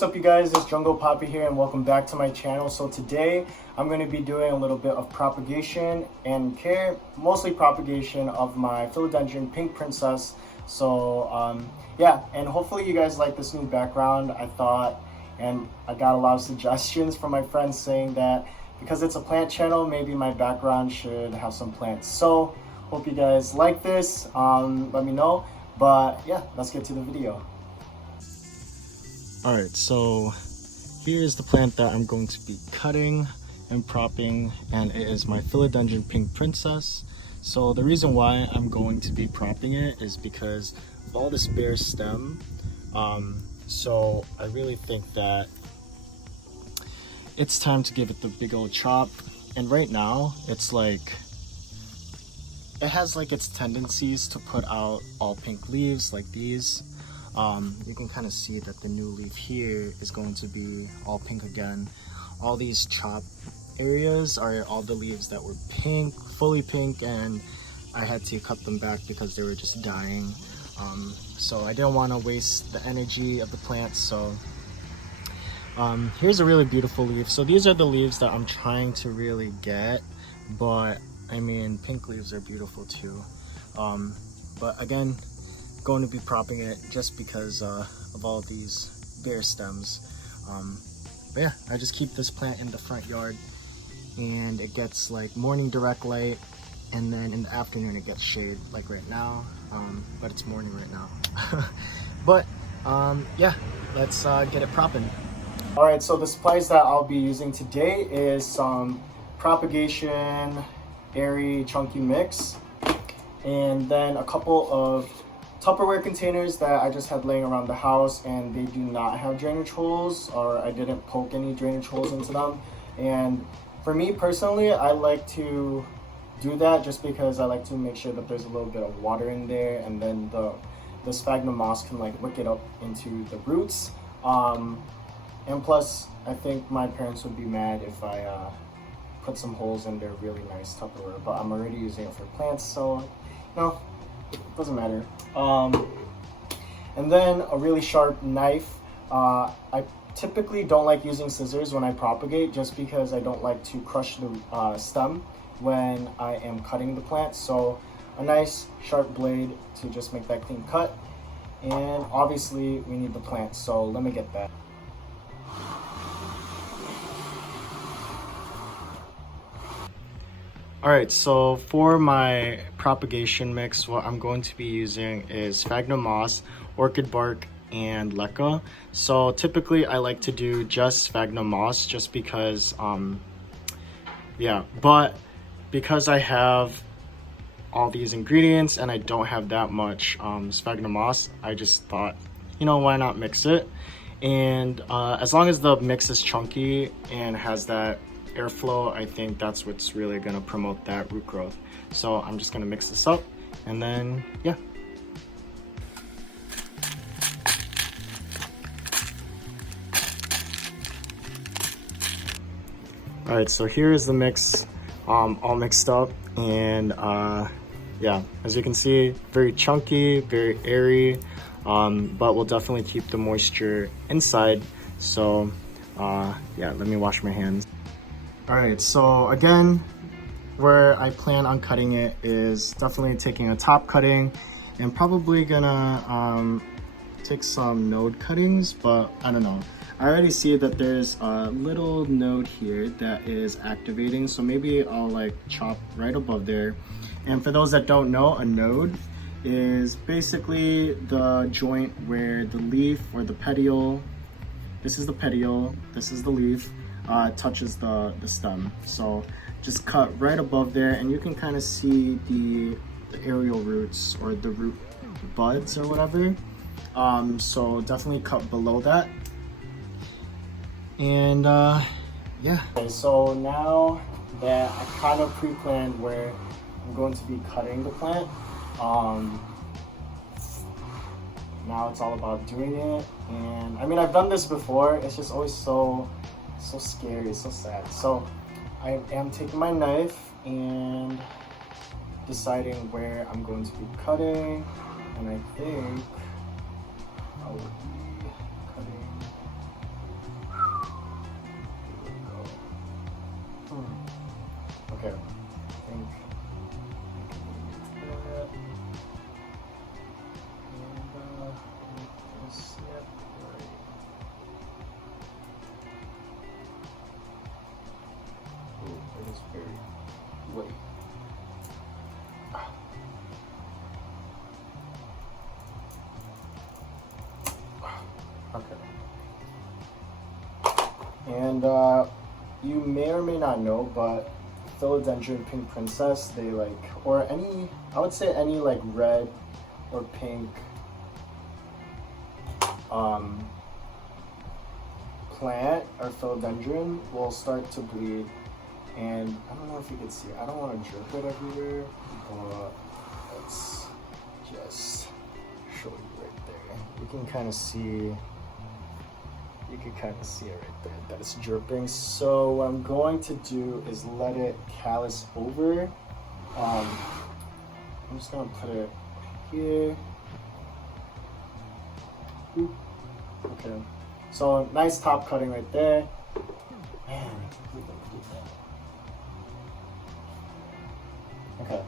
what's up you guys, it's Jungle Poppy here and welcome back to my channel. So today I'm going to be doing a little bit of propagation and care, mostly propagation of my Philodendron Pink Princess. So yeah, and hopefully you guys like this new background. I thought, and I got a lot of suggestions from my friends saying that because it's a plant channel, maybe my background should have some plants. So hope you guys like this. Let me know. But yeah, let's get to the video. Alright, so here's the plant that I'm going to be cutting and propping, and it is my Philodendron Pink Princess. So the reason why I'm going to be propping it is because of all this bare stem. So I really think that it's time to give it the big old chop. And right now it's like, it has like its tendencies to put out all pink leaves like these. You can kind of see that the new leaf here is going to be all pink again. All these chop areas are all the leaves that were pink, fully pink, and I had to cut them back because they were just dying. So I didn't want to waste the energy of the plants. So here's a really beautiful leaf. So these are the leaves that I'm trying to really get, but I mean, pink leaves are beautiful too. But again, going to be propping it just because of all these bare stems. But yeah, I just keep this plant in the front yard and it gets like morning direct light, and then in the afternoon it gets shade like right now, but it's morning right now. But yeah, let's get it propping. All right, so the supplies that I'll be using today is some Propagation airy chunky mix, and then a couple of Tupperware containers that I just had laying around the house, and they do not have drainage holes, or I didn't poke any drainage holes into them. And for me personally, I like to do that just because I like to make sure that there's a little bit of water in there, and then the sphagnum moss can like wick it up into the roots. And plus, I think my parents would be mad if I put some holes in their really nice Tupperware, but I'm already using it for plants, so you know, it doesn't matter. And then a really sharp knife. I typically don't like using scissors when I propagate, just because I don't like to crush the stem when I am cutting the plant. So a nice sharp blade to just make that clean cut. And obviously we need the plant, so let me get that. Alright, so for my propagation mix, what I'm going to be using is sphagnum moss, orchid bark, and leca. So typically I like to do just sphagnum moss just because, yeah, but because I have all these ingredients and I don't have that much sphagnum moss, I just thought, you know, why not mix it? And as long as the mix is chunky and has that airflow, I think that's what's really going to promote that root growth. So I'm just going to mix this up, and then yeah. All right, so here is the mix all mixed up, and yeah, as you can see, very chunky, very airy, but we'll definitely keep the moisture inside. So yeah, let me wash my hands. Alright, so again, where I plan on cutting it is definitely taking a top cutting and probably gonna take some node cuttings, but I don't know. I already see that there's a little node here that is activating, so maybe I'll like chop right above there. And for those that don't know, a node is basically the joint where the leaf or the petiole, this is the petiole, this is the leaf, touches the stem. So just cut right above there, and you can kind of see the aerial roots or the root buds or whatever. So definitely cut below that. And yeah. Okay, so now that I kind of pre-planned where I'm going to be cutting the plant, now it's all about doing it. And I mean, I've done this before, it's just always so scary, so sad. So I am taking my knife and deciding where I'm going to be cutting, and I think I will be cutting Okay. I think snip right. Ooh, it is very wet. Okay. And you may or may not know, but Philodendron Pink Princess, they like, or any, I would say any like red or pink plant or philodendron will start to bleed. And I don't know if you can see, I don't want to drip it everywhere, but let's just show you right there. You can kind of see, you can kind of see it right there that it's dripping. So what I'm going to do is let it callus over. I'm just gonna put it here. Oop. Okay, so nice top cutting right there. Man, okay.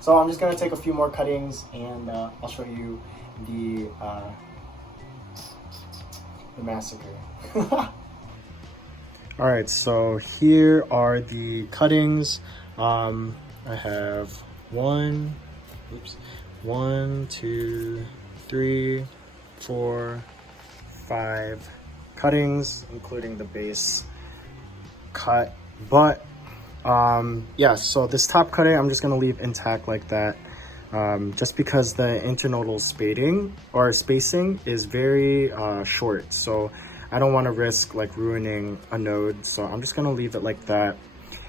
So I'm just gonna take a few more cuttings and I'll show you the massacre. All right, so here are the cuttings. I have one, 2, 3, 4, 5 cuttings, including the base cut. But yeah, so this top cutting I'm just gonna leave intact like that, just because the internodal spacing is very short, so I don't want to risk like ruining a node, so I'm just gonna leave it like that.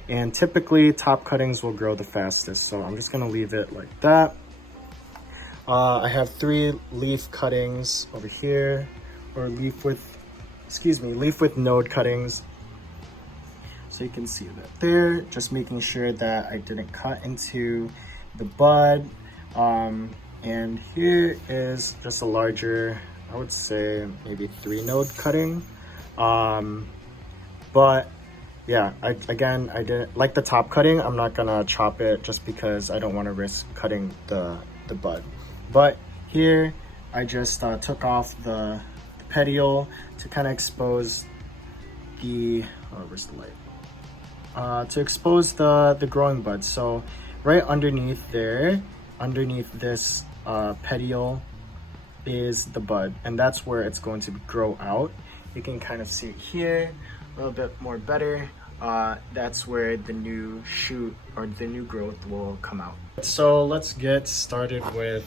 And typically top cuttings will grow the fastest, so I'm just gonna leave it like that. I have 3 leaf cuttings over here, or leaf with node cuttings. So you can see that there, just making sure that I didn't cut into the bud. And here is just a larger, I would say maybe 3 node cutting. But yeah, I didn't like the top cutting. I'm not gonna chop it just because I don't want to risk cutting the bud. But here I just took off the petiole to kind of expose the, where's the light? To expose the growing bud. So right underneath there, underneath this petiole is the bud, and that's where it's going to grow out. You can kind of see it here a little bit more better. That's where the new shoot or the new growth will come out. So let's get started with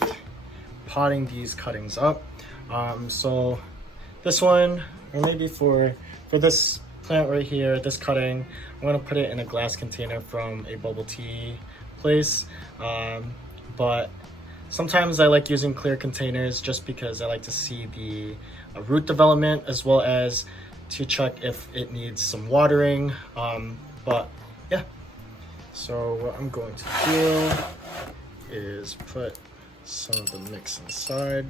potting these cuttings up. So this one, or maybe for this plant right here, this cutting, I'm gonna put it in a glass container from a bubble tea place. But sometimes I like using clear containers just because I like to see the root development, as well as to check if it needs some watering. But yeah, so what I'm going to do is put some of the mix inside.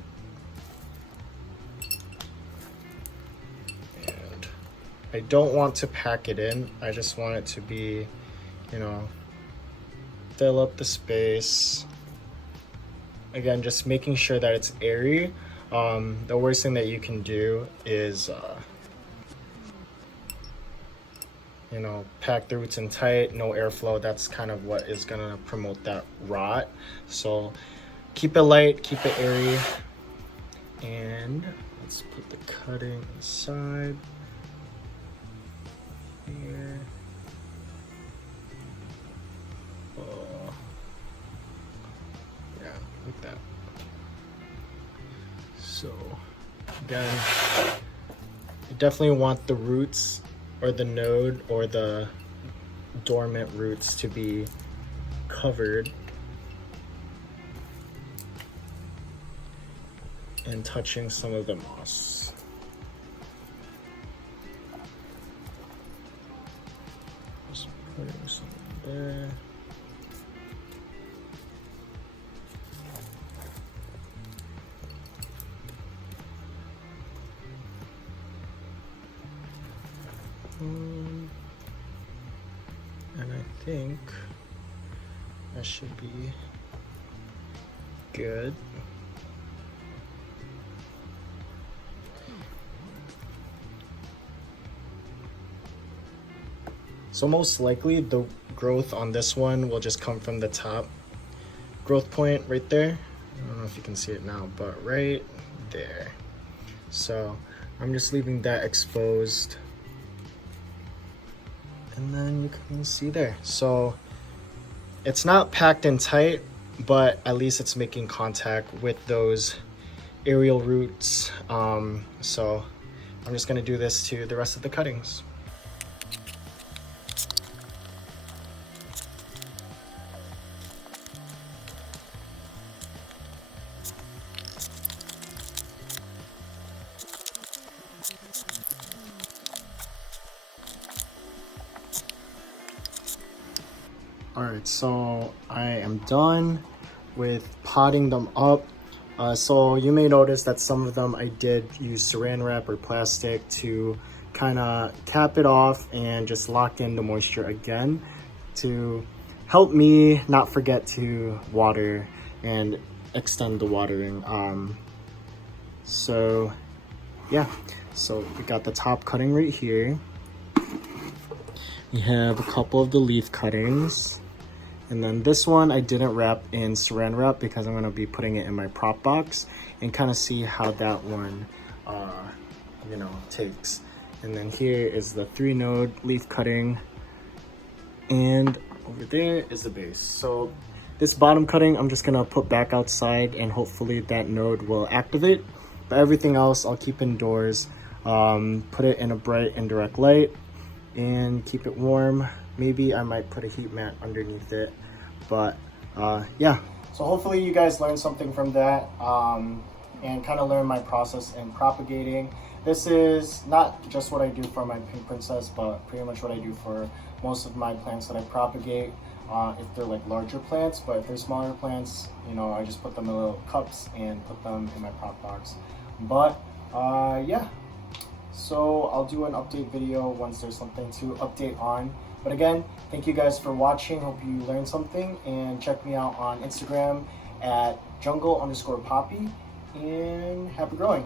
And I don't want to pack it in. I just want it to be, you know, fill up the space. Again, just making sure that it's airy. The worst thing that you can do is you know, pack the roots in tight, no airflow. That's kind of what is gonna promote that rot. So keep it light, keep it airy. And let's put the cutting inside here. Yeah, like that. So again, you definitely want the roots or the node or the dormant roots to be covered and touching some of the moss. Just putting some there. And I think That should be good. So most likely the growth on this one will just come from the top growth point right there. I don't know if you can see it now, but right there. So I'm just leaving that exposed. And then you can see there. So it's not packed in tight, but at least it's making contact with those aerial roots. So I'm just gonna do this to the rest of the cuttings. Alright, so I am done with potting them up. So you may notice that some of them I did use saran wrap or plastic to kind of cap it off and just lock in the moisture again to help me not forget to water and extend the watering. So yeah, so we got the top cutting right here. We have a couple of the leaf cuttings. And then this one I didn't wrap in saran wrap because I'm going to be putting it in my prop box and kind of see how that one, takes. And then here is the 3-node leaf cutting. And over there is the base. So this bottom cutting I'm just going to put back outside and hopefully that node will activate. But everything else I'll keep indoors, put it in a bright indirect light and keep it warm. Maybe I might put a heat mat underneath it, but yeah. So hopefully you guys learned something from that and kind of learn my process in propagating. This is not just what I do for my Pink Princess, but pretty much what I do for most of my plants that I propagate. If they're like larger plants, but if they're smaller plants, I just put them in little cups and put them in my prop box. But yeah, so I'll do an update video once there's something to update on. But again, thank you guys for watching. Hope you learned something, and check me out on Instagram at jungle_poppy, and happy growing.